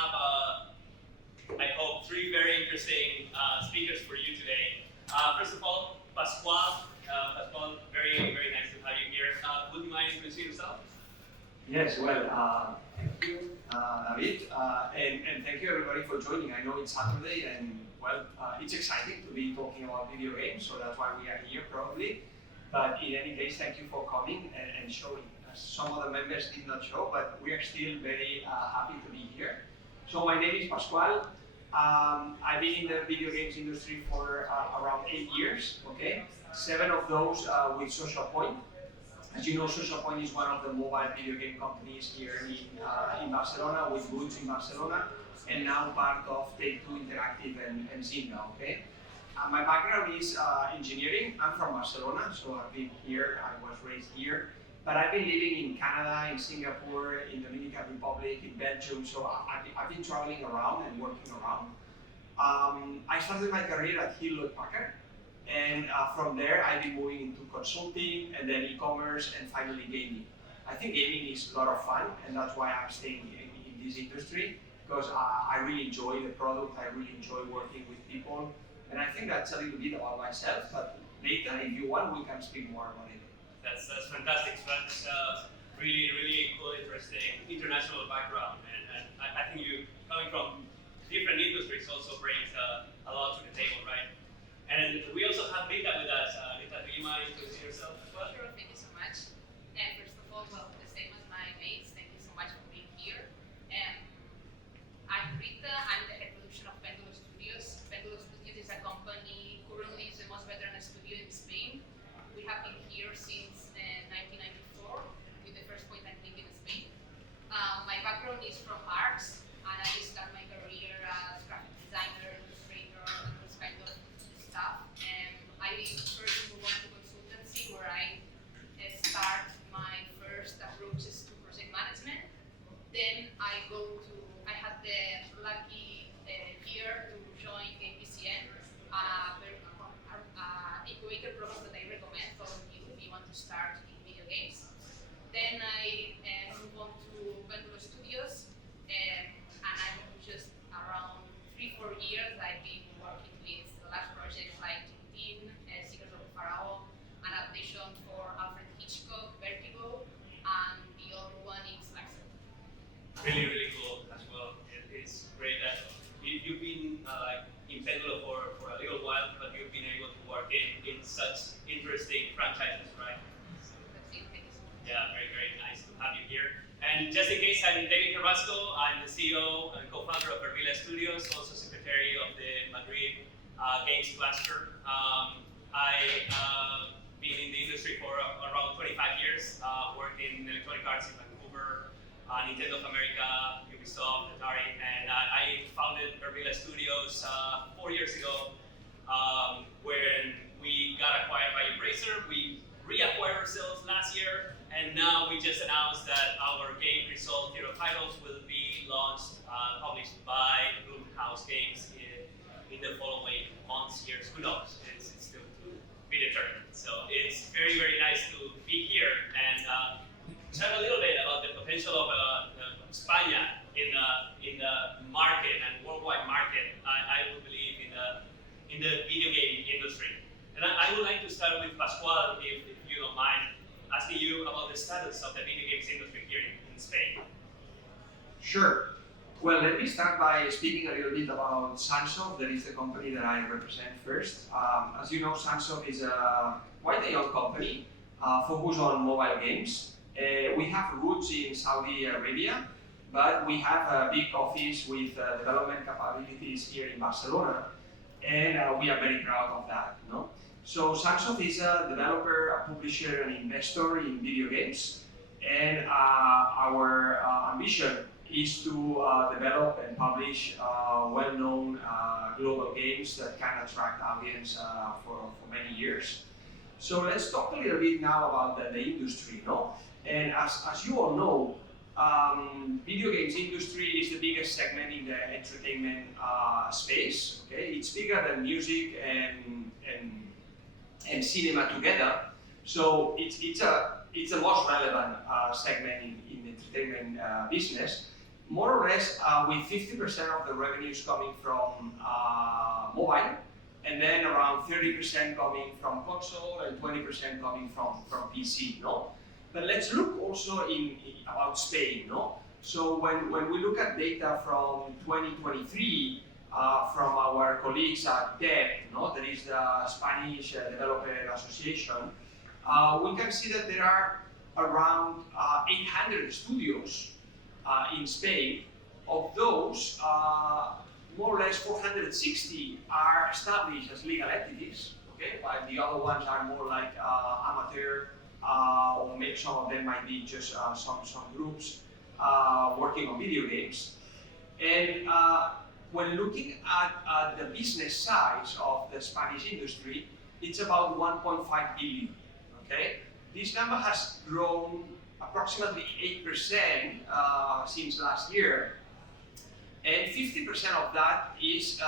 have, I hope, three very interesting speakers for you today. First of all, Pascual. Pascual, very, very nice to have you here. Would you mind introducing yourself? Yes, well, thank you, David, and thank you everybody for joining. I know it's Saturday, and well, it's exciting to be talking about video games, so that's why we are here probably. But in any case, thank you for coming and showing. Some of the members did not show, but we are still very happy to be here. So my name is Pascual. I've been in the video games industry for around 8 years, okay? 7 of those with Social Point. As you know, Social Point is one of the mobile video game companies here in Barcelona, with roots in Barcelona, and now part of Take-Two Interactive and Zynga, okay? My background is engineering. I'm from Barcelona, so I've been here, I was raised here. But I've been living in Canada, in Singapore, in the Dominican Republic, in Belgium, so I've been traveling around and working around. I started my career at Hewlett-Packard, and from there I've been moving into consulting, and then e-commerce, and finally gaming. I think gaming is a lot of fun, and that's why I'm staying in this industry, because I really enjoy the product, I really enjoy working with people, and I think that's a little bit about myself, but later, if you want, we can speak more about it. That's fantastic. So that's really, really cool, interesting international background, and I think you coming from different industries also brings a lot to the table, right? And we also have Rita with us. Rita, do you mind introducing yourself as well? Sure, thank you so much. And first of all, well, the same as my mates, thank you so much for being here. I'm Rita, I'm the head production of Pendulo Studios. Pendulo Studios is a company, currently is the most veteran studio in Spain. We have been here since 1994, with the first point I think in Spain. My background is from arts, and I started my career as graphic designer, illustrator, and this kind of stuff. I first moved on to consultancy, where I start my first approaches to project management. Then I had the lucky year to join APCN, incubator program that I recommend for you if you want to start in video games. Then I moved on to Pendulo Studios, and I'm just around 3-4 years I've been working with large projects like Tintin, Secrets of the Pharaoh, an adaptation for Alfred Hitchcock, Vertigo, and the other one is Laxer. Really, really cool as well. It's great that you've been in Pendulo for a little while, but you've been able to work in such interesting franchises, right? So that's it. Thank you so much. Yeah, very, very nice to have you here. And just in case, I'm David Carrasco. I'm the CEO and co-founder of Ervila Studios, also secretary of the Madrid Games Cluster. I've been in the industry for around 25 years, worked in electronic arts in Vancouver, Nintendo of America, Ubisoft, Atari, and I founded Ervila Studios 4 years ago when we got acquired by Embracer. We reacquired ourselves last year, and now we just announced that our game Resolve Hero titles will be launched, published by Blumhouse Games in the following months, years, who knows? It's still to be determined. So it's very, very nice to be here and talk a little bit about the potential of España in the market and worldwide market. I would believe in the video game industry. And I would like to start with Pascual, if you don't mind, asking you about the status of the video games industry here in Spain. Sure. Well, let me start by speaking a little bit about Sunsoft. That is the company that I represent first. As you know, Sunsoft is quite a young company focused on mobile games. We have roots in Saudi Arabia, but we have a big office with development capabilities here in Barcelona, and we are very proud of that. No? So Sunsoft is a developer, a publisher, and investor in video games, and our ambition is to develop and publish well-known global games that can attract audience for many years. So let's talk a little bit now about the industry, no? And as you all know, video games industry is the biggest segment in the entertainment space. Okay, it's bigger than music and cinema together. So it's the most relevant segment in the entertainment business. more or less with 50% of the revenues coming from mobile, and then around 30% coming from console and 20% coming from PC, no? But let's look also about Spain, no? So when we look at data from 2023 from our colleagues at DEP, no? That is the Spanish Developer Association, we can see that there are around 800 studios in Spain. Of those, more or less 460 are established as legal entities, okay? While the other ones are more like amateur, or maybe some of them might be just some groups working on video games. And when looking at the business size of the Spanish industry, it's about 1.5 billion, okay? This number has grown approximately 8% since last year, and 50% of that is,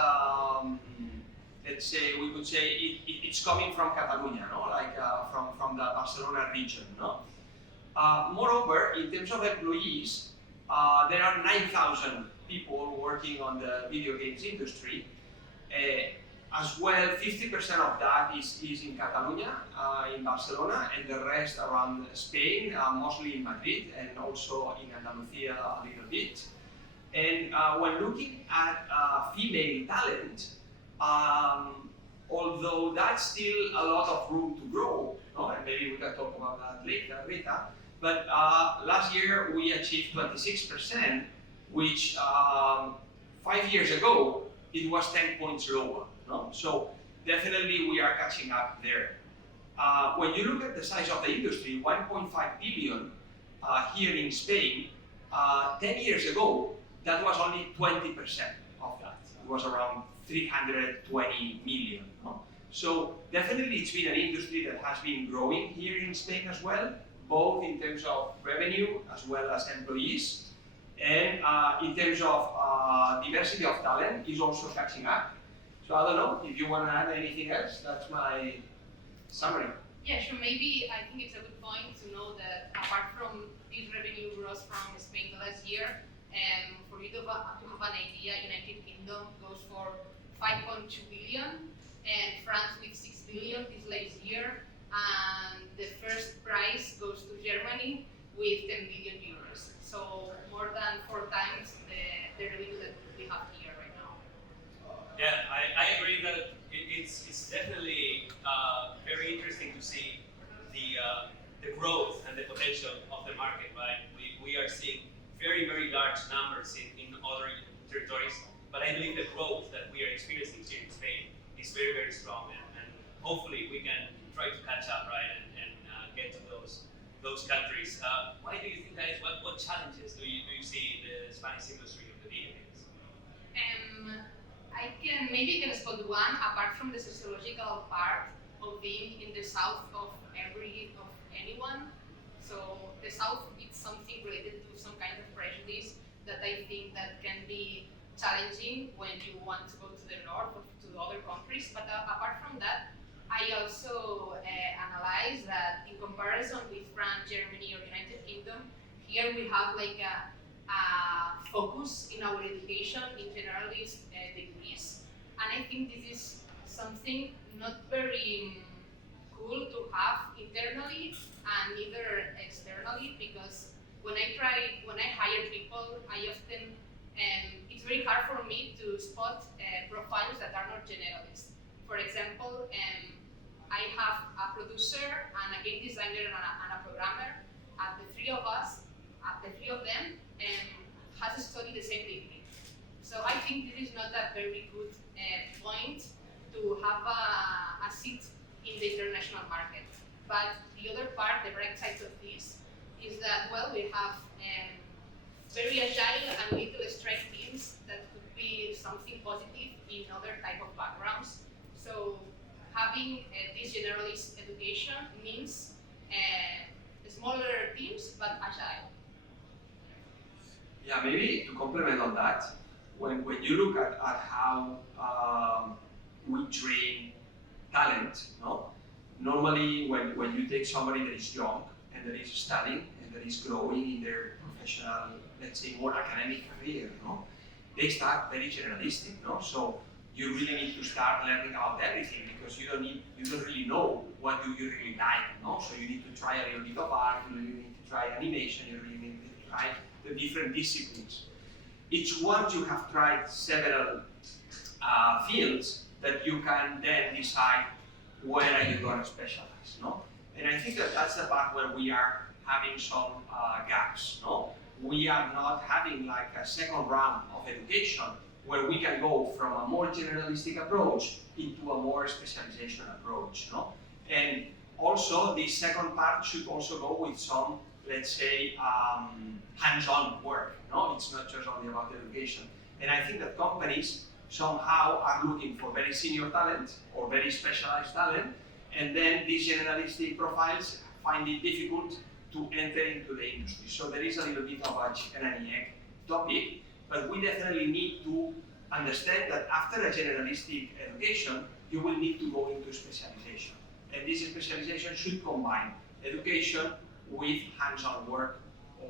let's say, we could say it's coming from Catalonia, no? Like from the Barcelona region, no? Moreover, in terms of employees, there are 9,000 people working on the video games industry. As well, 50% of that is in Catalonia, in Barcelona, and the rest around Spain, mostly in Madrid, and also in Andalusia a little bit. And when looking at female talent, although that's still a lot of room to grow, no? And maybe we can talk about that later, Rita, but last year we achieved 26%, which 5 years ago, it was 10 points lower. No? So definitely we are catching up there. When you look at the size of the industry, 1.5 billion here in Spain, 10 years ago, that was only 20% of that. It was around 320 million. No? So definitely it's been an industry that has been growing here in Spain as well, both in terms of revenue as well as employees. And in terms of diversity of talent, is also catching up. So I don't know if you want to add anything else. That's my summary. Yeah, sure. Maybe I think it's a good point to know that apart from this revenue growth from Spain the last year, for you to have an idea, United Kingdom goes for 5.2 billion, and France with 6 billion this last year, and the first prize goes to Germany with 10 billion euros. So more than 4 times the revenue that we have here right now. Yeah, I agree that it's definitely very interesting to see the growth and the potential of the market, right? We are seeing very, very large numbers in other territories, but I believe the growth that we are experiencing here in Spain is very, very strong, and hopefully we can try to catch up, right, and get to those countries. Why do you think that is? What challenges do you see in the Spanish industry of the video games? Maybe I can spot one, apart from the sociological part of being in the south of anyone. So the south is something related to some kind of prejudice that I think that can be challenging when you want to go to the north or to other countries. But apart from that, I also analyze that in comparison with France, Germany, or United Kingdom, here we have like a focus in our education in generalist degrees, and I think this is something not very cool to have internally and neither externally, because when I hire people, I often it's very hard for me to spot profiles that are not generalists. For example, I have a producer and a game designer and a programmer, and the three of them has studied the same degree. So I think this is not a very good point to have a seat in the international market. But the other part, the bright side of this, is that, well, we have very agile and little strike teams that could be something positive in other type of backgrounds. So having this generalist education means smaller teams but agile. Yeah, maybe to complement on that, when you look at how we train talent, no? Normally when you take somebody that is young and that is studying and that is growing in their professional let's say, more academic career, no? They start very generalistic, no? So you really need to start learning about everything because you don't really know what do you really like, no? So you need to try a little bit of art, you really need to try animation, you really need to try the different disciplines. It's once you have tried several fields that you can then decide where are you going to specialize, no? And I think that that's the part where we are having some gaps, no? We are not having like a second round of education where we can go from a more generalistic approach into a more specialization approach, no? And also, the second part should also go with some, let's say, hands-on work, no? It's not just only about education. And I think that companies somehow are looking for very senior talent or very specialized talent, and then these generalistic profiles find it difficult to enter into the industry. So there is a little bit of a chicken and egg topic, but we definitely need to understand that after a generalistic education, you will need to go into specialization. And this specialization should combine education with hands-on work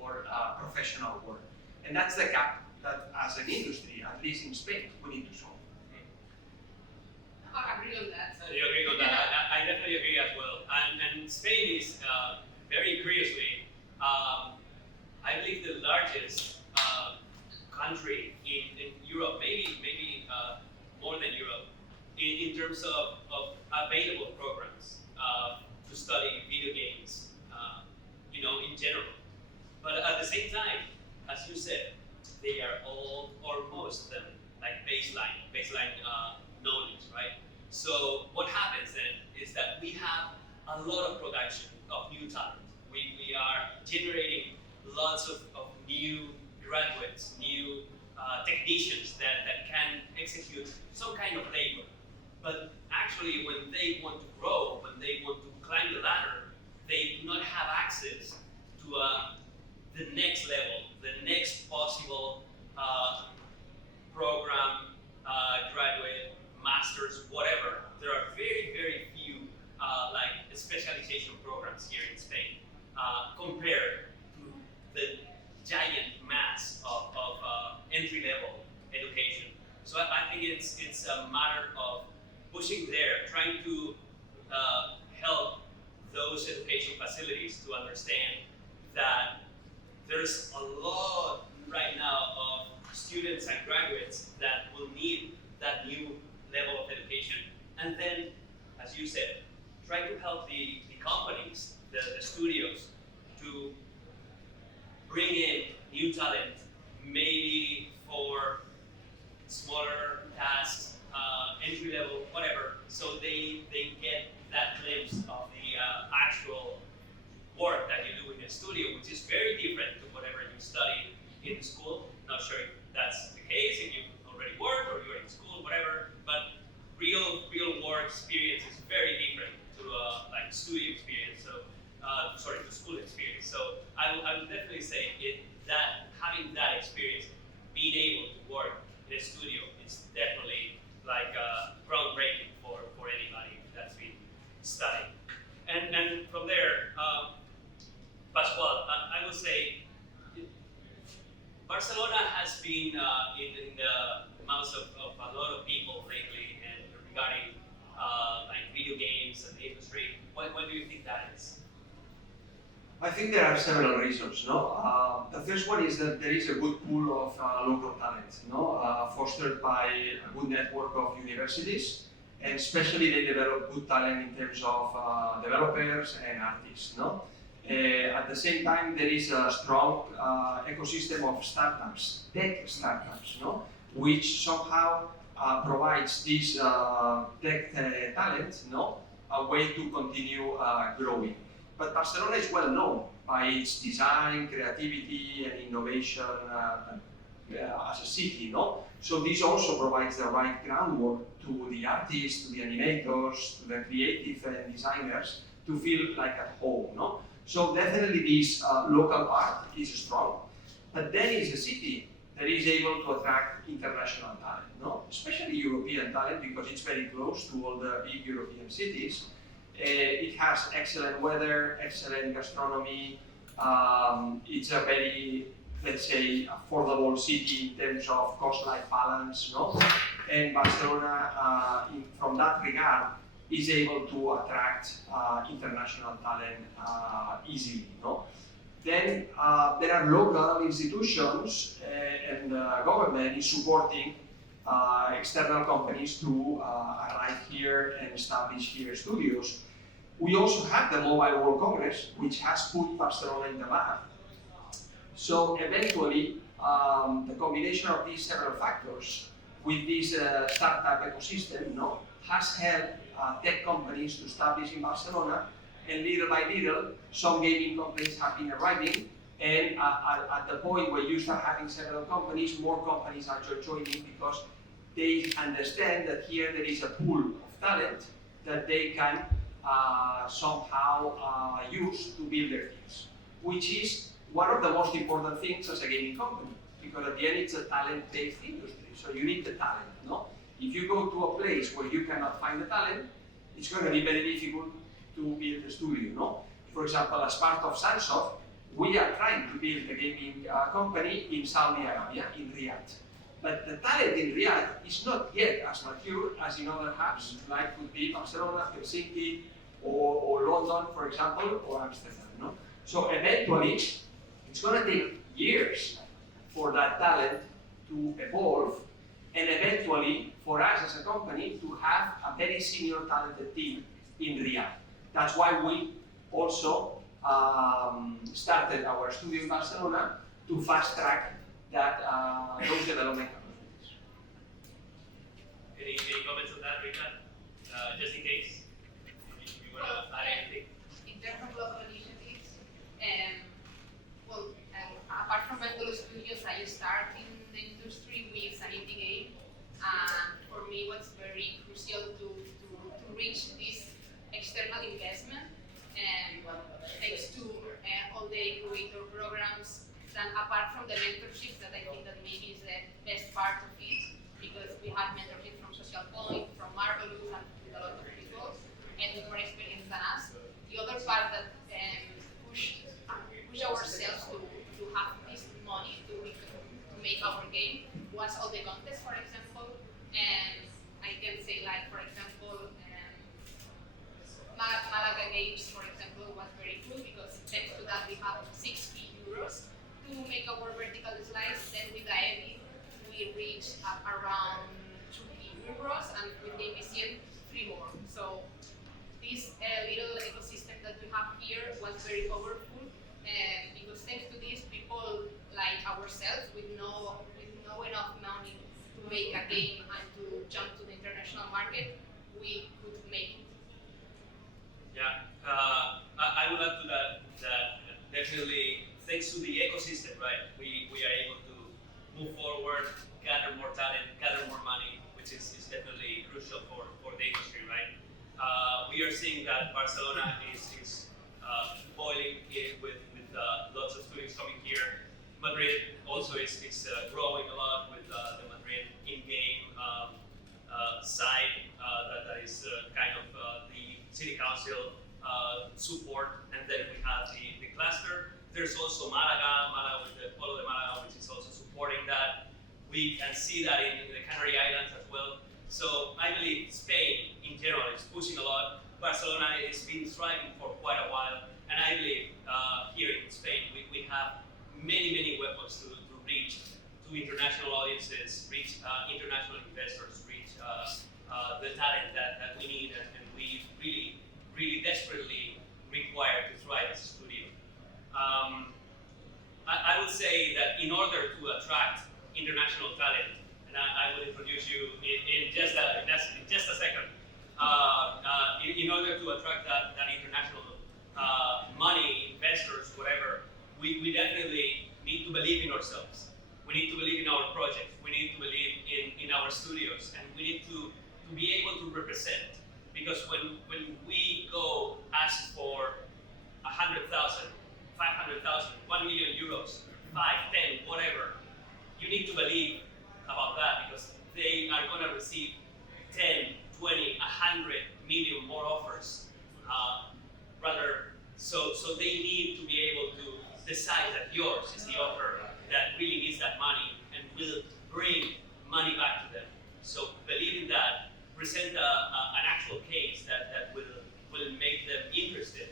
or professional work. And that's the gap that as an industry, at least in Spain, we need to solve. I agree on that. You agree on that? I definitely agree as well. And Spain is very curiously, I believe the largest country in Europe, maybe more than Europe, in terms of available programs to study video games, in general. But at the same time, as you said, they are all, or most of them, like baseline knowledge, right? So what happens then is that we have a lot of production of new talent. We are generating lots of new graduates, new technicians that can execute some kind of labor. But actually, when they want to grow, when they want to climb the ladder, they do not have access to the next level, the next possible program, graduate, masters, whatever. There are very, very few specialization programs here in Spain compared to the giant mass of entry-level education. So I think it's a matter of pushing there, trying to help those education facilities to understand that there's a lot right now of students and graduates that will need that new level of education. And then, as you said, try to help the companies, the studios, to bring in new talent, maybe for smaller tasks, entry level, whatever, so they get that glimpse of the actual work that you do in a studio, which is very different to whatever you study in school. Not sure if that's the case, if you already work or you're in school, whatever, but real work experience is very different to studio experience. So, to school experience. So I would definitely say that having that experience, being able to work in a studio, is definitely groundbreaking for anybody that's been studying. And from there, Pascual, I will say Barcelona has been in the mouths of a lot of people lately, and regarding video games and the industry. What do you think that is? I think there are several reasons. No, the first one is that there is a good pool of local talent, fostered by a good network of universities, and especially they develop good talent in terms of developers and artists. No, at the same time there is a strong ecosystem of startups, tech startups, which somehow provides this tech talent, a way to continue growing. But Barcelona is well known by its design, creativity, and innovation as a city, So this also provides the right groundwork to the artists, to the animators, to the creative designers to feel like at home, So definitely this local part is strong. But then it's a city that is able to attract international talent, Especially European talent, because it's very close to all the big European cities. It has excellent weather, excellent gastronomy. It's a very let's say, affordable city in terms of cost-life balance, no? And Barcelona, from that regard, is able to attract international talent easily, no? Then there are local institutions and the government is supporting external companies to arrive here and establish here studios. We also have the Mobile World Congress, which has put Barcelona in the map. So eventually, the combination of these several factors with this startup ecosystem, no, has helped tech companies to establish in Barcelona, and little by little, some gaming companies have been arriving, and at the point where you start having several companies, more companies are joining because they understand that here there is a pool of talent that they can somehow use to build their teams, which is one of the most important things as a gaming company, because at the end it's a talent-based industry, so you need the talent, no? If you go to a place where you cannot find the talent, it's going to be very difficult to build a studio, no? For example, as part of Sunsoft, we are trying to build a gaming company in Saudi Arabia, in Riyadh. But the talent in Riyadh is not yet as mature as in other hubs, like could be Barcelona, Helsinki, or London, for example, or Amsterdam, no? So eventually, it's going to take years for that talent to evolve, and eventually for us as a company to have a very senior talented team in Riyadh. That's why we also started our studio in Barcelona to fast track that those development opportunities. Any comments on that, Rita? Just in case, if you want to add anything. In terms of local initiatives, apart from Vendolo Studios, I started in the industry with an indie game. And for me, what's very crucial to reach this external investment, thanks to all the incubator programs, and apart from the mentorship that I think that maybe is the best part of it, because we had mentorship from Social Point, from Marvelous, and with a lot of people, and with more experience than us. The other part that push ourselves to have this money to make our game was all the contests, for example. And I can say, like, for example, Malaga Games, for example, was very cool because thanks to that we have 60 euros to make our vertical slice. Then with the edit, we reached around 2 euros, and with the ABCN, 3 more. So this little ecosystem that we have here was very powerful, because thanks to this, people like ourselves with no enough money to make a game and to jump to the international market, we could make it. Yeah, I would add to that definitely thanks to the ecosystem, right? We are able to move forward, gather more talent, gather more money, which is definitely crucial for the industry, right? We are seeing that Barcelona is boiling with lots of students coming here. Madrid also is growing a lot with the Madrid in-game side that is kind of the city council support, and then we have the cluster. There's also Malaga with the Polo de Malaga, which is also supporting that. We can see that in the Canary Islands as well. So I believe Spain in general is pushing a lot. Barcelona has been striving for quite a while, and I believe here in Spain we have many weapons to reach to international audiences, reach international investors, reach the talent that we need and we really desperately require to thrive as a studio. I would say that in order to attract international talent, and I will introduce you in just a second. In order to attract that international money, investors, whatever, we definitely need to believe in ourselves. We need to believe in our project. We need to believe in our studios, and we need to be able to represent. Because when we go ask for 100,000, 500,000, 1 million euros, 5, 10, whatever, you need to believe about that, because they are going to receive 10, 20, 100 million more offers. So they need to be able to decide that yours is the offer that really needs that money and will bring money back to them. So believe in that, present an actual case that will make them interested.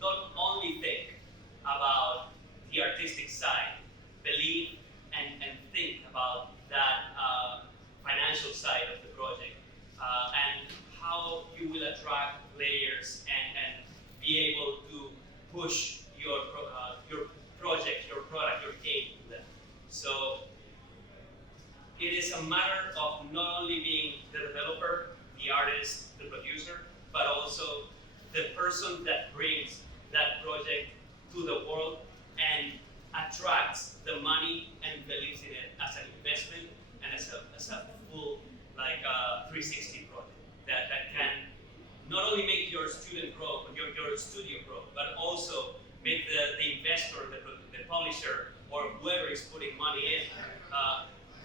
Don't only think about the artistic side, believe and think about that financial side of the project and how you will attract players and be able to push your project, your product, your game to them. So it is a matter of not only being the developer, the artist, the producer, but also the person that brings that project to the world and attracts the money and believes in it as an investment and as a full 360 project that can not only make your student grow, your studio grow, but also make the investor, the publisher, or whoever is putting money in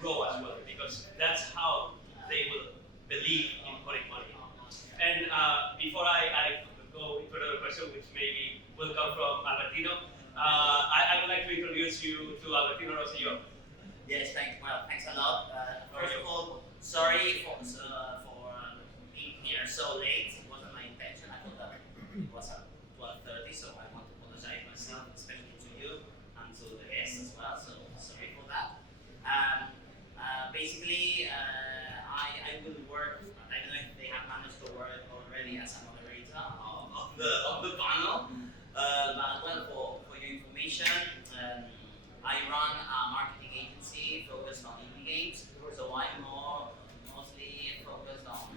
grow as well, because that's how they will believe in putting money in. And before I go into another question, which maybe will come from Albertino, I would like to introduce you to Albertino Rosselló. Yes, thanks. Well, thanks a lot. First of all, sorry for being here so late. It wasn't my intention. I thought that it was at 12:30, so I want to apologize myself, especially to you and to the guests as well. So sorry for that. Basically, I will work. I don't know if they have managed to work already as a moderator of the panel. But well, for your information, I run a marketing agency focused on indie games. So I'm mostly focused on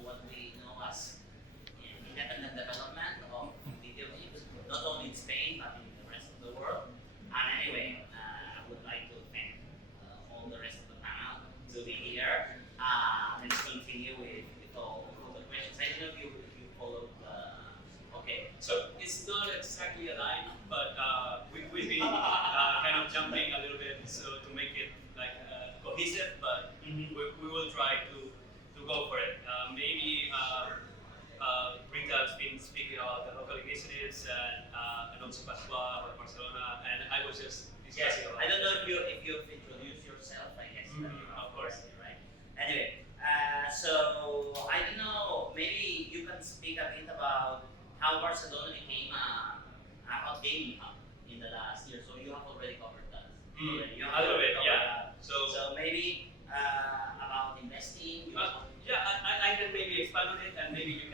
what we know as independent development of video games, not only in Spain but in the rest of the world. And anyway, I would like to thank all the rest of the panel to be here. Let's continue with all the questions. I don't know if you followed the. Okay. So it's not exactly a line, but we've been kind of jumping a little bit so to make it cohesive, but we will try to go for it. Maybe Rita has been speaking about the local initiatives and also Pascual or Barcelona, and I was just discussing about I don't know if you've introduced yourself, I guess. Of course. Right. Anyway, so I don't know, maybe you can speak a bit about how Barcelona became a hot gaming hub in the last year. So you have already covered that. A little bit, yeah. So maybe about investing. I can maybe expand on it, and maybe you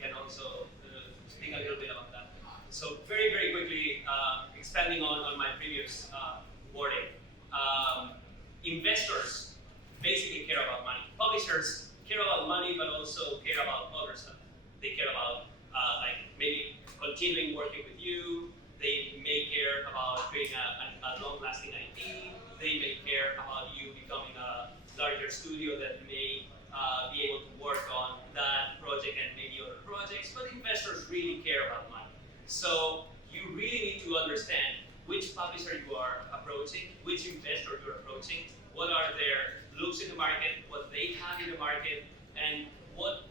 can also speak a little bit about that. So very quickly, expanding on my previous wording, investors basically care about money. Publishers care about money, but also care about other stuff. They care about maybe continuing working with you. They may care about creating a long-lasting IP. They may care about you becoming a larger studio that may be able to work on that project and maybe other projects. But investors really care about money. So you really need to understand which publisher you are approaching, which investor you're approaching, what are their looks in the market, what they have in the market, and what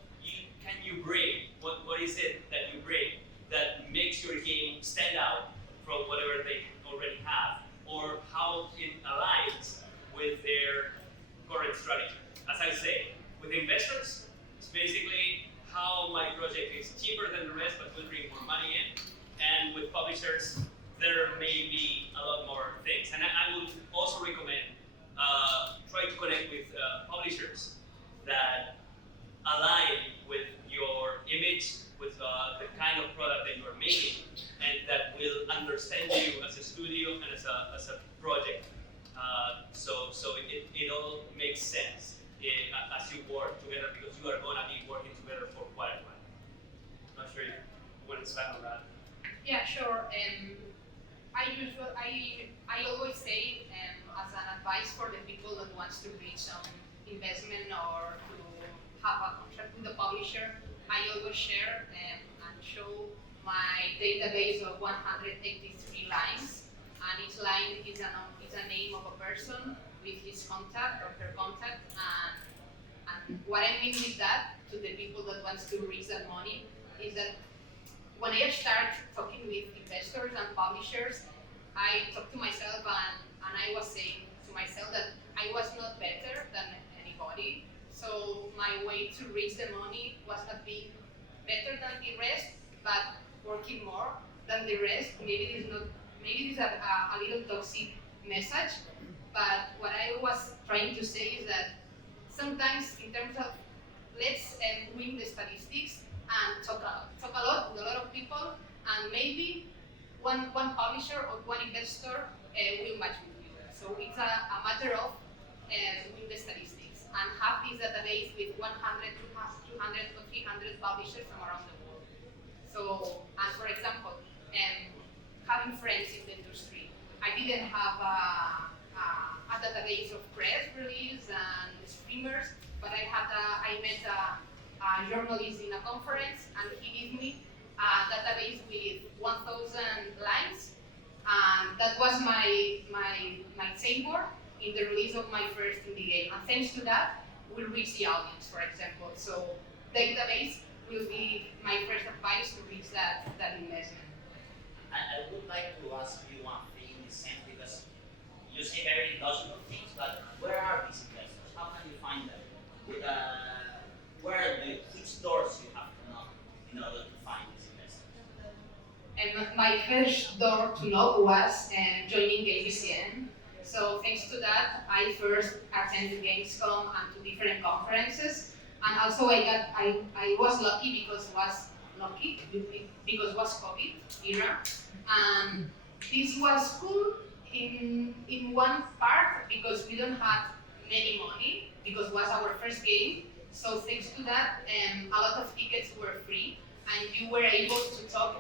can you bring? What is it that you bring that makes your game stand out from whatever they already have, or how it aligns with their current strategy? As I say, with investors, it's basically how my project is cheaper than the rest but will bring more money in. And with publishers, there may be a lot more things. And I would also recommend try to connect with publishers that align with your image, with the kind of product that you are making, and that will understand you as a studio and as a project. So it all makes sense as you work together, because you are going to be working together for quite a while. Not sure if you want to expand on that. Yeah, sure. I always say as an advice for the people that wants to reach some investment or to have a contract with the publisher, I always share and show my database of 183 lines, and each line is a name of a person with his contact or her contact, and what I mean with that to the people that wants to raise that money is that when I start talking with investors and publishers, I talk to myself and and I was saying to myself that I was not better than anybody. So my way to reach the money was not being better than the rest, but working more than the rest. Maybe it is a little toxic message, but what I was trying to say is that sometimes in terms of let's win the statistics and talk a lot with a lot of people, and maybe one publisher or one investor will match with you. So it's a matter of win the statistics and have this database with 100, 200, or 300 publishers from around the world. So, and for example, having friends in the industry, I didn't have a database of press release and streamers, but I met a journalist in a conference, and he gave me a database with 1,000 lines, and that was my savior in the release of my first indie game. And thanks to that, we reach the audience, for example. So database will be my first advice to reach that investment. I would like to ask you one thing in this sense, because you say very logical things, but where are these investors? How can you find them? Where are which doors you have to knock in order to find these investors? And my first door to knock was joining HGC. So thanks to that, I first attended Gamescom and to different conferences, and also I was lucky because it was COVID era, and this was cool in one part because we don't have many money because it was our first game. So thanks to that, a lot of tickets were free, and you were able to talk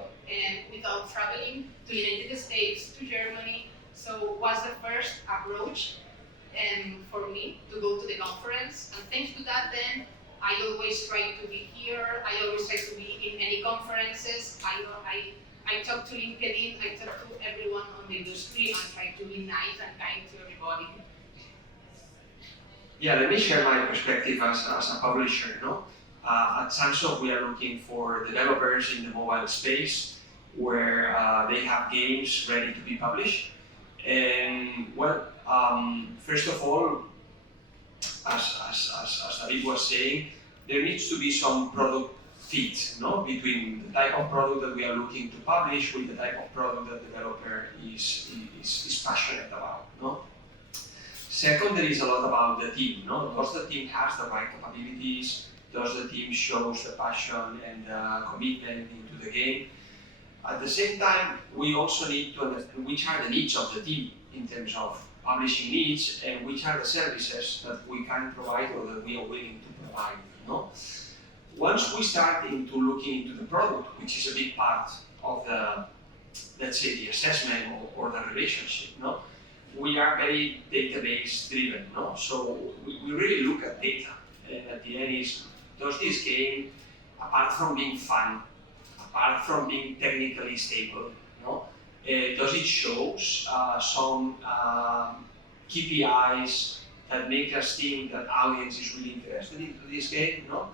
without traveling to the United States, to Germany. So it was the first approach for me to go to the conference, and thanks to that, then I always try to be here. I always try to be in any conferences. I talk to LinkedIn. I talk to everyone on the industry and try to be nice and kind to everybody. Yeah, let me share my perspective as a publisher. No, at Samsung we are looking for developers in the mobile space where they have games ready to be published. And well, first of all, as David was saying, there needs to be some product fit, no, between the type of product that we are looking to publish with the type of product that the developer is passionate about, no. Second, there is a lot about the team, no. Does the team has the right capabilities? Does the team shows the passion and the commitment into the game? At the same time, we also need to understand which are the needs of the team in terms of publishing needs and which are the services that we can provide or that we are willing to provide. No? Once we start into looking into the product, which is a big part of the, let's say, the assessment or the relationship, no? We are very database driven, no? So we really look at data, and at the end is, does this game, apart from being fun, apart from being technically stable, no? Does it show some KPIs that make us think that audience is really interested into this game, no?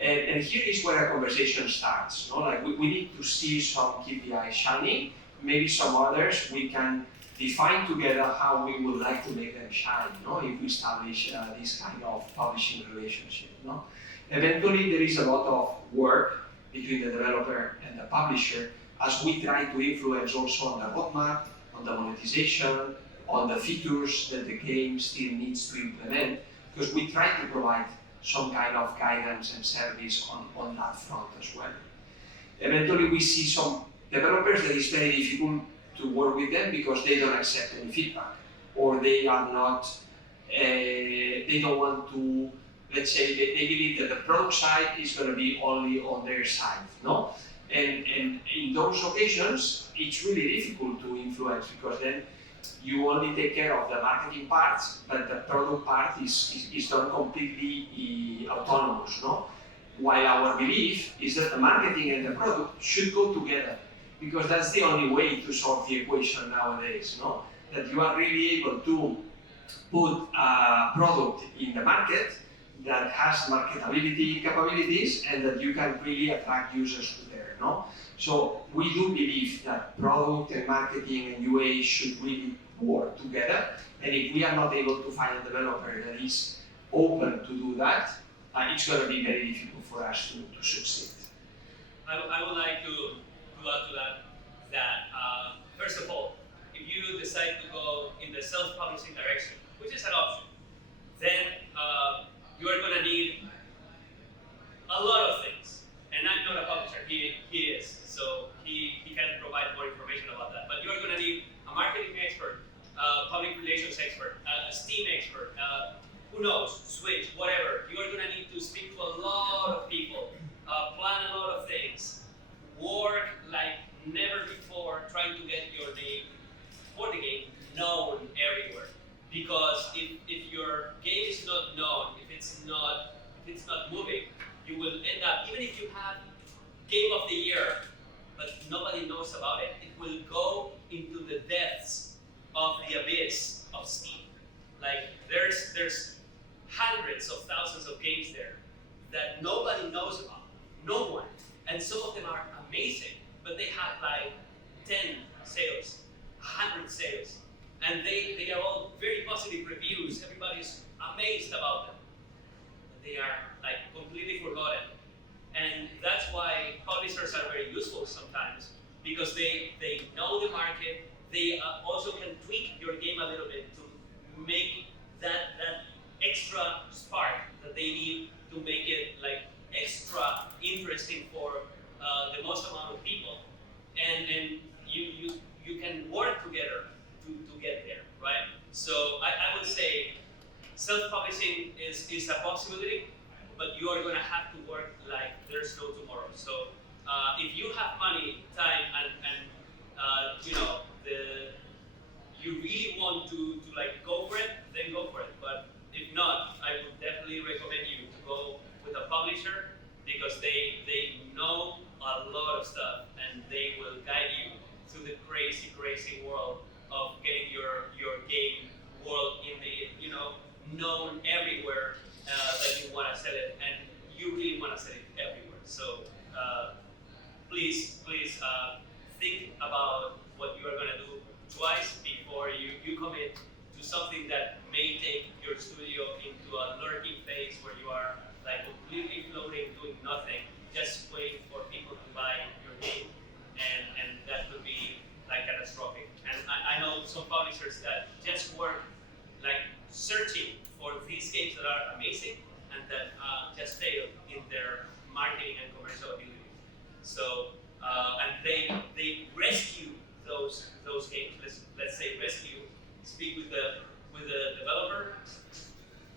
And here is where a conversation starts, no? Like we need to see some KPIs shining, maybe some others we can define together how we would like to make them shine, no? If we establish this kind of publishing relationship, no? Eventually there is a lot of work between the developer and the publisher as we try to influence also on the roadmap, on the monetization, on the features that the game still needs to implement, because we try to provide some kind of guidance and service on that front as well. Eventually we see some developers that it's very difficult to work with them because they don't accept any feedback, or they are not, they don't want to, let's say, they believe that the product side is going to be only on their side, no? And in those occasions, it's really difficult to influence because then you only take care of the marketing parts, but the product part is done completely autonomous, no? While our belief is that the marketing and the product should go together, because that's the only way to solve the equation nowadays, no? That you are really able to put a product in the market that has marketability capabilities and that you can really attract users to there, no? So we do believe that product and marketing and UA should really work together. And if we are not able to find a developer that is open to do that, it's going to be very difficult for us to succeed. I would like to add to that first of all, if you decide to go in the self-publishing direction, which is an option, then you are going to need a lot of things. And I'm not a publisher, he is, so he can provide more information about that. But you are going to need a marketing expert, a public relations expert, a Steam expert, who knows, Switch, whatever. You are going to need to speak to a lot of people, plan a lot of things, work like never before, trying to get your name for the game known everywhere. Because if your game is not known, if it's not moving, you will end up, even if you have Game of the Year, but nobody knows about it, it will go into the depths of the abyss of Steam. Like there's hundreds of thousands of games there that nobody knows about, no one. And some of them are amazing, but they have like 10 sales, 100 sales. And they are all very positive reviews, everybody's amazed about them. But they are like completely forgotten. And that's why publishers are very useful sometimes, because they know the market, they also can tweak your game a little bit to make that extra spark that they need to make it like extra interesting for the most amount of people. And you can work together to get there, right? So I would say self-publishing is a possibility, but you are going to have to work like there's no tomorrow. So if you have money, time, and you really want to like go for it, then go for it. But if not, I would definitely recommend you to go with a publisher, because they know a lot of stuff and they will guide you through the crazy world of getting your game world in the known everywhere that you want to sell it, and you really want to sell it everywhere. So please think about what you are going to do twice before you commit to something that may take your studio into a lurking phase where you are like completely floating, doing nothing, just waiting for people to buy your game, and that would be like catastrophic. And I know some publishers that just work like searching for these games that are amazing and that just fail in their marketing and commercial ability. So and they rescue those games. Let's say rescue. Speak with the developer,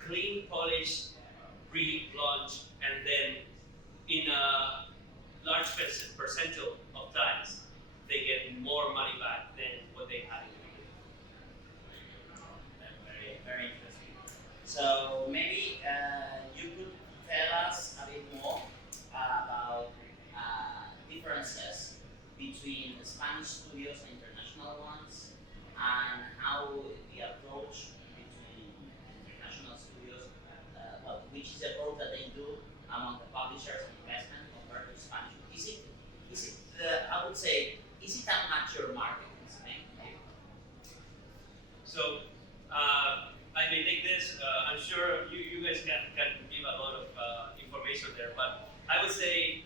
clean, polish, relaunch, and then in a large percentile of times they get more money back than what they had in the beginning. Very, very interesting. So maybe you could tell us a bit more about differences between Spanish studios and international ones, and how the approach between international studios, which is the approach that they do among the publishers and investment compared to Spanish. Is it I would say, is it a mature market in Spain? So I may take this. I'm sure you guys can give a lot of information there, but I would say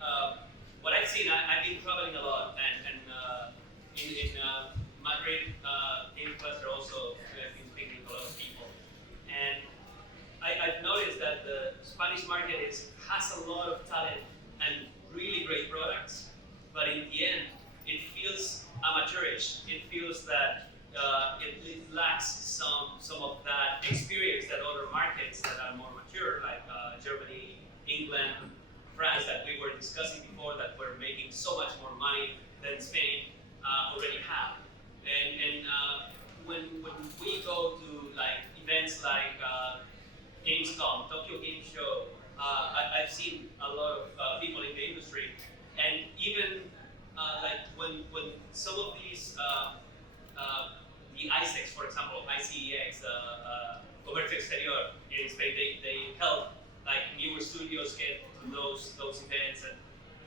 what I've seen. I've been traveling a lot, and in Madrid, in cluster also, I've been speaking to a lot of people, and I've noticed that the Spanish market has a lot of talent and really great products, but in the end, it feels amateurish. It feels that it lacks some of that experience that other markets that are more mature, like Germany, England, France, that we were discussing before, that were making so much more money than Spain already have. And when we go to like events like Gamescom, Tokyo Game Show, I've seen a lot of people in the industry, and even like when some of these the ICEX, for example, ICEX, Comercio Exterior in Spain, they help like newer studios get to those events, and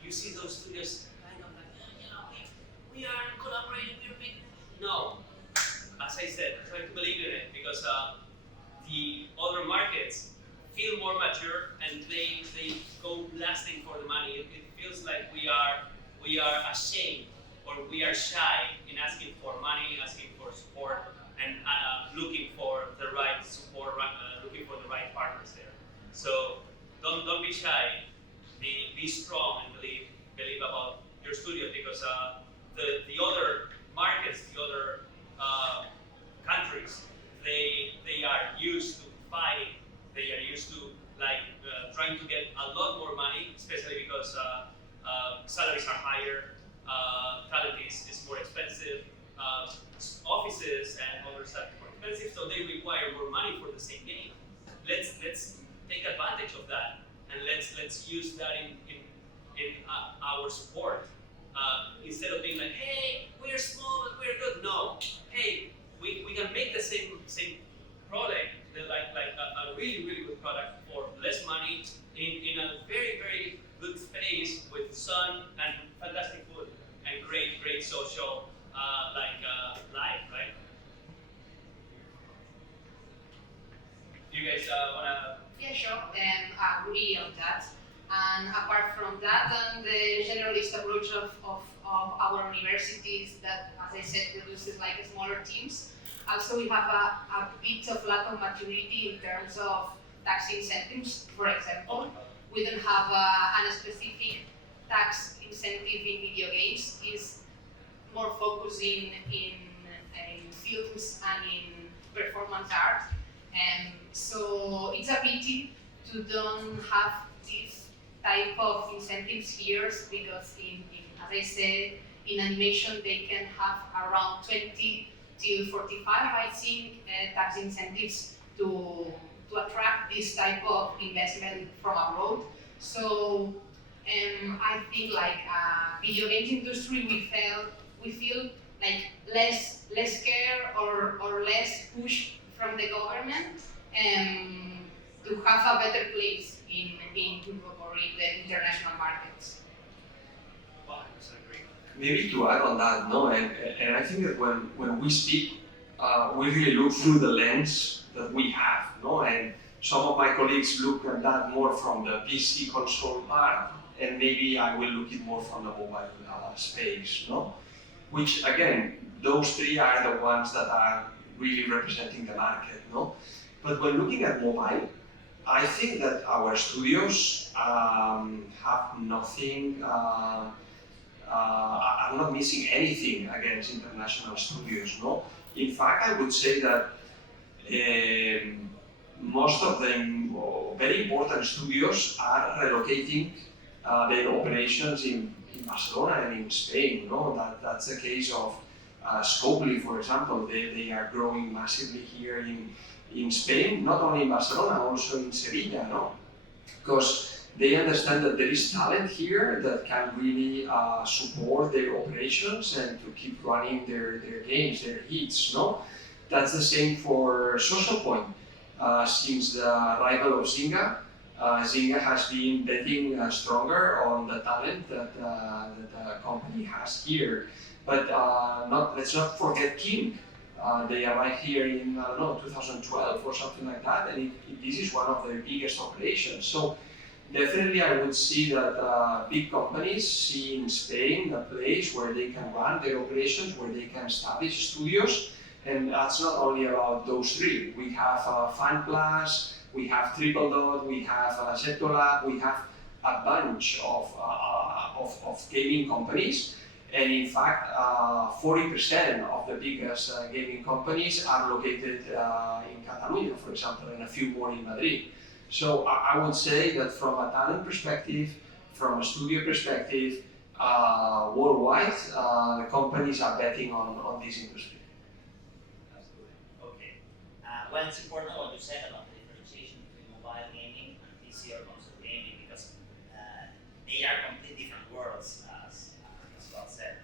you see those studios kind of like, we are collaborating, we're big. No, as I said, try to believe in it because the other markets feel more mature and they go blasting for the money. It feels like we are ashamed or we are shy in asking for money, asking for support, and looking for the right support, looking for the right partners there. So don't be shy. Be strong and believe about your studio because the other markets, the other countries, they are used to fighting. They are used to trying to get a lot more money, especially because salaries are higher, talent is more expensive, offices and other stuff are more expensive, so they require more money for the same game. Let's take advantage of that and let's use that in our support. Instead of being like, hey, we're small but we're good. No, hey, we can make the same product, like a really good product for less money in a very good space with sun and fantastic food and great social life, right? You guys wanna? Yeah, sure, and I agree on that. And apart from that, and the generalist approach of our universities that, as I said, produces like smaller teams. Also, we have a bit of lack of maturity in terms of tax incentives. For example, we don't have a specific tax incentive in video games. It's more focused in films and in performance art. And so it's a pity to don't have this type of incentives here because as I said, in animation they can have around 20 till 45, I think, tax incentives to attract this type of investment from abroad. So I think like video games industry, we feel like less care or less push from the government to have a better place in Europe or in the international markets. 100% agree. Maybe to add on that, no, and I think that when we speak, we really look through the lens that we have, no, and some of my colleagues look at that more from the PC console part, and maybe I will look it more from the mobile space, no, which again, those three are the ones that are really representing the market, no, but when looking at mobile, I think that our studios have nothing. I'm not missing anything against international studios, no? In fact, I would say that most of them, very important studios, are relocating their operations in Barcelona and in Spain, no? That's the case of Scopely, for example. They are growing massively here in Spain, not only in Barcelona, also in Sevilla, no? Because they understand that there is talent here that can really support their operations and to keep running their games, their hits, no? That's the same for Social Point. Since the arrival of Zynga, Zynga has been betting stronger on the talent that the company has here. But let's not forget King. They arrived here in, 2012 or something like that, and this is one of their biggest operations. So definitely I would see that big companies see in Spain a place where they can run their operations, where they can establish studios, and that's not only about those three. We have FanPlus, we have Triple Dot, we have Zetolab, we have a bunch of gaming companies. And in fact, 40% of the biggest gaming companies are located in Catalonia, for example, and a few more in Madrid. So I would say that from a talent perspective, from a studio perspective, worldwide, the companies are betting on this industry. Absolutely. Okay. Well, it's important what you said about the differentiation between mobile gaming and PC or console gaming because they are completely different worlds, as Scott said.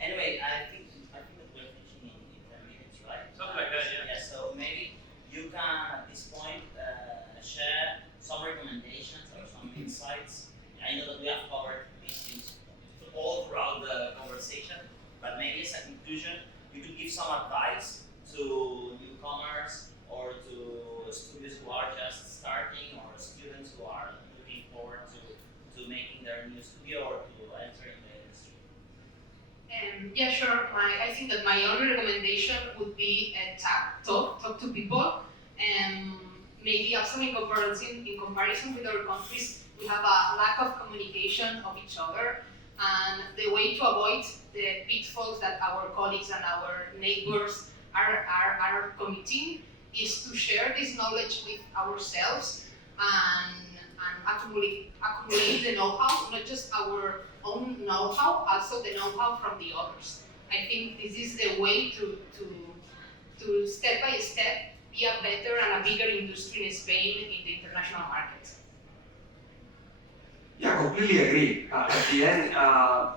Anyway, I think that we're finishing in 10 minutes, right? Something like that, yeah. Yeah. So maybe you can at this point share some recommendations or some insights. I know that we have covered these things all throughout the conversation, but maybe as a conclusion, you could give some advice to to newcomers or to studios who are just starting or students who are looking forward to making their new studio or to entering the industry? Yeah, sure. I think that my only recommendation would be talk to people, and maybe also in comparison with other countries, we have a lack of communication of each other, and the way to avoid the pitfalls that our colleagues and our neighbors are committing is to share this knowledge with ourselves and accumulate the know-how, not just our own know-how, also the know-how from the others. I think this is the way to step by step be a better and a bigger industry in Spain in the international market. Yeah, completely agree. At the end,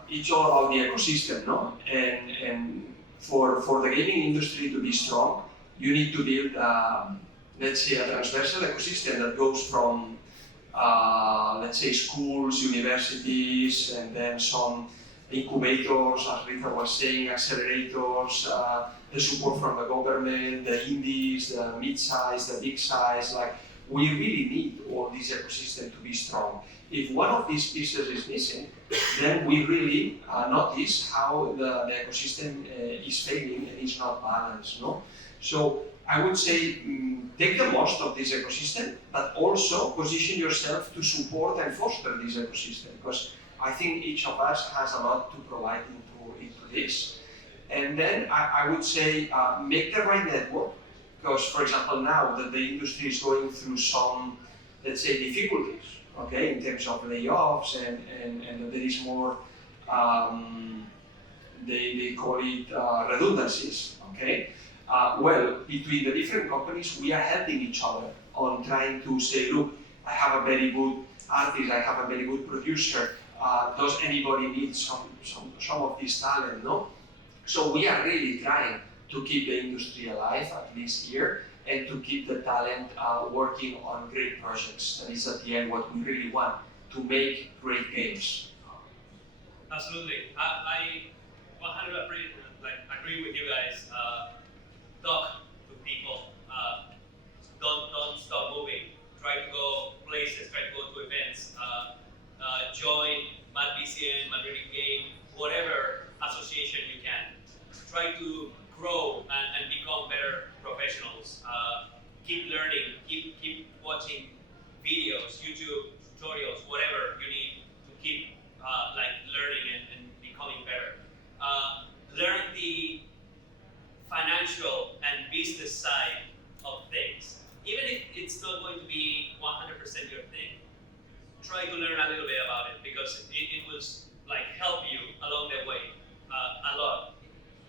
it's all about the ecosystem, no? And for the gaming industry to be strong, you need to build, let's say, a transversal ecosystem that goes from, let's say, schools, universities, and then some incubators, as Rita was saying, accelerators, the support from the government, the indies, the mid-size, the big size. Like, we really need all this ecosystem to be strong. If one of these pieces is missing, then we really notice how the ecosystem is failing and is not balanced, no? So I would say take the most of this ecosystem, but also position yourself to support and foster this ecosystem, because I think each of us has a lot to provide into this. And then I would say make the right network, because for example now that the industry is going through some, let's say, difficulties, okay, in terms of layoffs and there is more, they call it redundancies, okay? Well, between the different companies, we are helping each other on trying to say, look, I have a very good artist, I have a very good producer, does anybody need some of this talent, no? So we are really trying to keep the industry alive, at least here, and to keep the talent working on great projects. That is at the end what we really want, to make great games. Absolutely. I 100% agree with you guys. Talk to people. Don't stop moving. Try to go places. Try to go to events. Join MadBCN, Madrid Game, whatever association you can. Try to grow and become better professionals. Keep learning. Keep watching videos, YouTube tutorials, whatever you need to keep learning and becoming better. Learn the financial and business side of things. Even if it's not going to be 100% your thing, try to learn a little bit about it, because it will help you along the way a lot.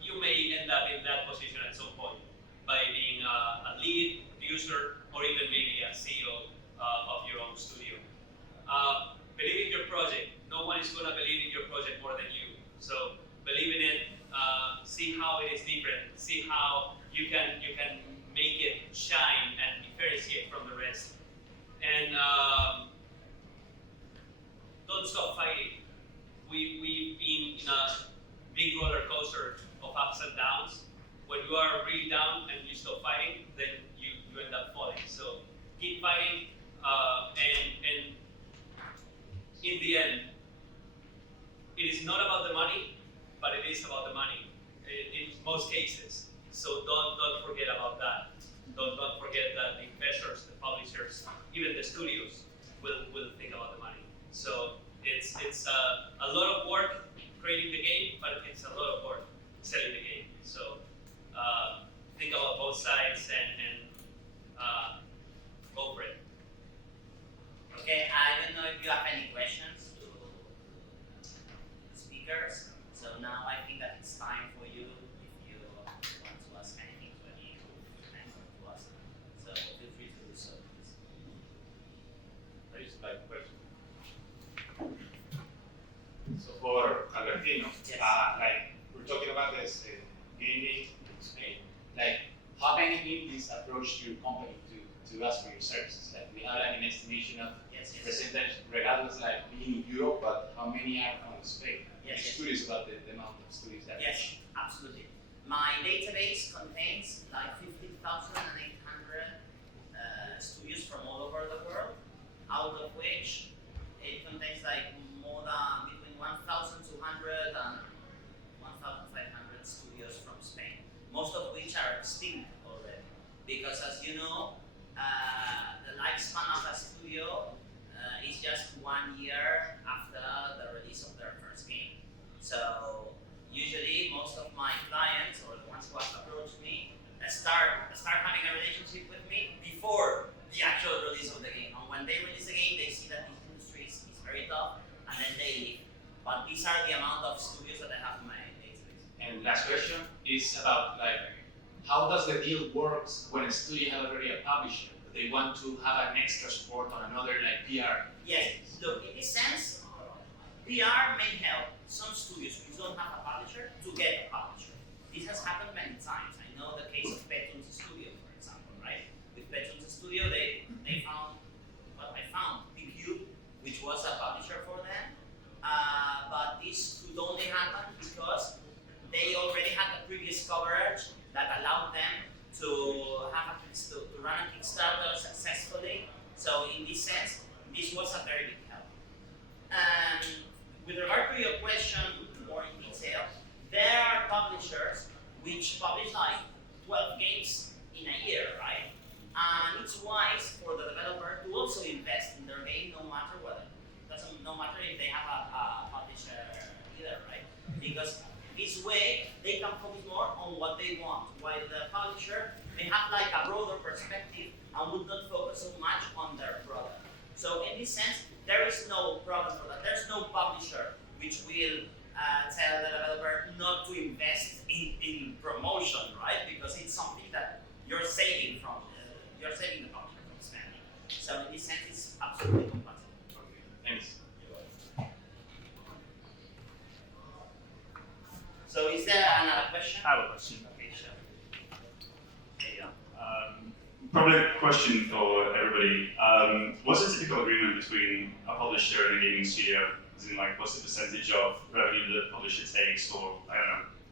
You may end up in that position at some point by being a lead producer or even maybe a CEO of your own studio. Believe in your project. No one is going to believe in your project more than you. So believe in it. See how it is different. See how you can make it shine and differentiate from the rest. And don't stop fighting. We've been in a big roller coaster of ups and downs. When you are really down and you stop fighting, then you end up falling. So keep fighting, and in the end, it is not about the money, but it is about the money in most cases. So don't forget about that. Don't forget that the investors, the publishers, even the studios will think about the money. So it's a lot of work creating the game, but it's a lot of work selling the game. So think about both sides and go for it. Okay, I don't know if you have any questions to the speakers. So now I think that it's time for you, if you want to ask anything to any answer to us. So feel free to do so, please. I just like a question. So for Albertino, Yes. we're talking about this gaming in Spain. How many indies approach your company to ask for your services? We have an estimation of percentage, regardless being in Europe, but how many are from Spain? Yes. I'm curious about the amount of studios that. Yes, absolutely. My database contains like 15,800 studios from all over the world, out of which it contains like more than between 1,200 and 1,500 studios from Spain, most of which are extinct already. Because as you know, the lifespan of a studio is just 1 year after the release of their first game. So usually most of my clients, or the ones who have approached me, start having a relationship with me before the actual release of the game. And when they release the game, they see that the industry is very tough, and then they leave. But these are the amount of studios that I have in my database. And last question is about like, how does the deal work when a studio has already a publisher, but they want to have an extra support on another like PR? Yes, look, in this sense, PR may help some studios who don't have a publisher to get a publisher. This has happened many times. I know the case of Petrum's Studio, for example, right? With Petrum's Studio, they found what I found, PQ, which was a publisher for them. But this could only happen because they already had a previous coverage that allowed them to have to run a Kickstarter successfully. So in this sense, this was a very big help. With regard to your question more in detail, there are publishers which publish like 12 games in a year, right? And it's wise for the developer to also invest in their game, no matter what. No matter if they have a publisher either, right? Because this way they can focus more on what they want, while the publisher may have like a broader perspective and would not focus so much on their product. So in this sense, there is no problem for that. There's no publisher which will tell the developer not to invest in promotion, right? Because it's something that you're saving from, you're saving the publisher from spending. So in this sense, it's absolutely compatible. Okay, thanks. So is there another question? I have a question. Okay, sure. Yeah. Probably a question for everybody. What's the typical agreement between a publisher and a gaming studio? As in, like, what's the percentage of revenue the publisher takes, or I don't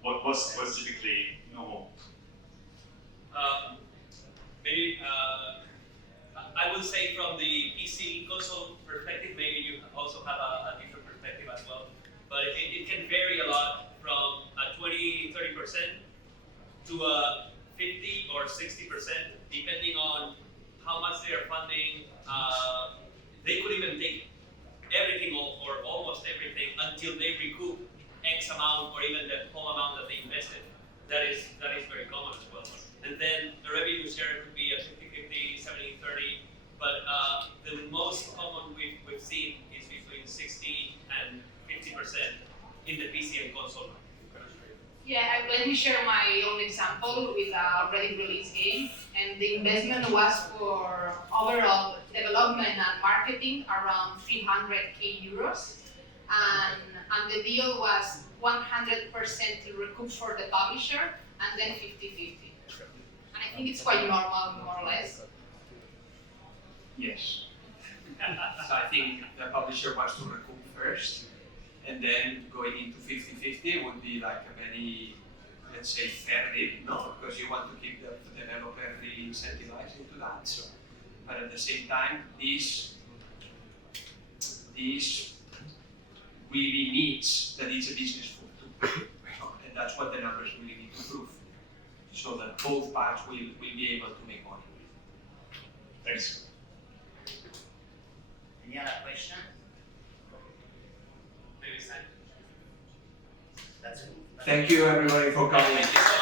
know, what's typically normal? Maybe I would say from the PC console perspective, maybe you also have a different perspective as well. But it can vary a lot from a 20-30% to a 50 or 60%, depending on how much they are funding. They could even take everything or almost everything until they recoup X amount or even the whole amount that they invested. That is very common as well. And then the revenue share could be a 50-50, 70-30, but the most common we've seen is between 60 and 50% in the PC and console market. Yeah, let me share my own example with a already released game, and the investment was for overall development and marketing around 300k euros, and the deal was 100% to recoup for the publisher, and then 50-50. And I think it's quite normal, more or less. Yes. So I think the publisher wants to recoup first, and then going into 50-50 would be like a very, let's say, fair deal, no? Because you want to keep the developer really incentivized into that. So, but at the same time, this really needs that it's a business for two, and that's what the numbers really need to prove, so that both parts will be able to make money. Thanks. Any other question? Maybe Sam. That's it. Thank you everybody for coming. Thank you so